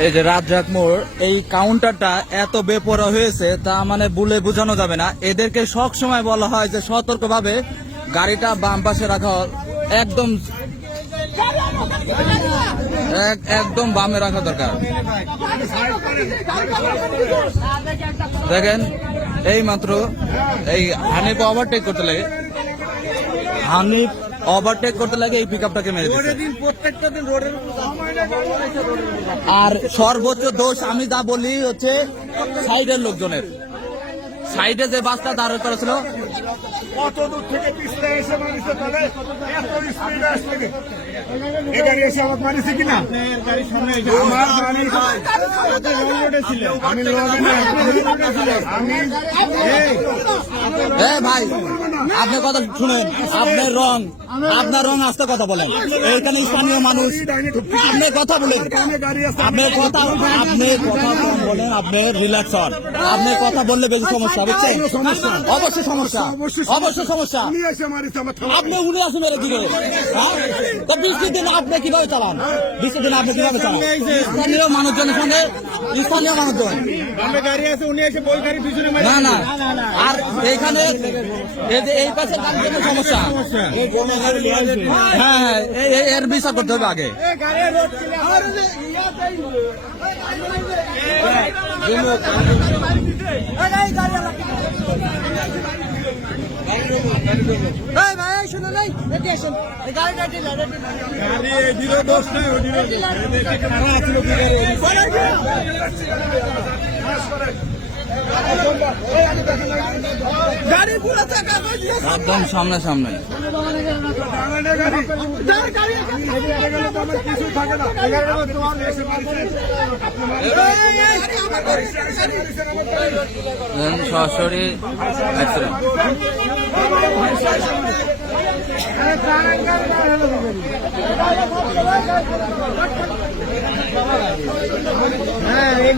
এই যে রাজ্জাক মোড়, এই কাউন্টারটা এত বেপরা হয়েছে, তা মানে বলে বোঝানো যাবে না এদেরকে সব সময় বলা হয় যে সতর্কভাবে গাড়িটা বাম পাশে রাখা। একদম একদম বামে রাখা দরকার দেখেন এই মাত্র এই হানিফ ওভারটেক করতে লাগে হানিফ ওভারটেক করতে লাগে এই পিক আপটাকে মেরে আর সর্বোচ্চ দোষ আমি যা বলি হচ্ছে সাইডের লোকজনের। সাইডে যে বাসটা দাঁড় করেছিল কত দূর থেকে পিছলে এসে মারিছে তাহলে এত স্পিড আসছে কি? গাড়ি এসে আমাকে মারিছে কিনা? আমার গাড়ি আমি লগে না আমি এই, এ ভাই আপনি কথা শুনেন আপনার রং। আপনার রং আসতে কথা বলেন। এইখানে স্থানীয় মানুষ, আপনি কথা বলেন। আছে আপনি কথা আপনি কথা বলেন, আপনি রিল্যাক্স হন। আপনি কথা বললে বেশি সমস্যা, বুঝছেন। অবশ্যই সমস্যা অবশ্যই সমস্যা। আপনি উনি আসুন মেরে দিকে। হ্যাঁ? তো বৃষ্টির দিন আপনি কীভাবে চালান? বৃষ্টির দিন আপনি কীভাবে চালান? স্থানীয় মানুষজনের সঙ্গে স্থানীয় মানুষজন। না না। আর এইখানে এই পাশে সমস্যা। হ্যাঁ হ্যাঁ এর বিচার করতে হবে আগে। গাড়ি দোষ নাই এটি আসুন গাড়ি গাড়ি গাড়ি? একদম সামনে সামনে সরাসরি হ্যাঁ এই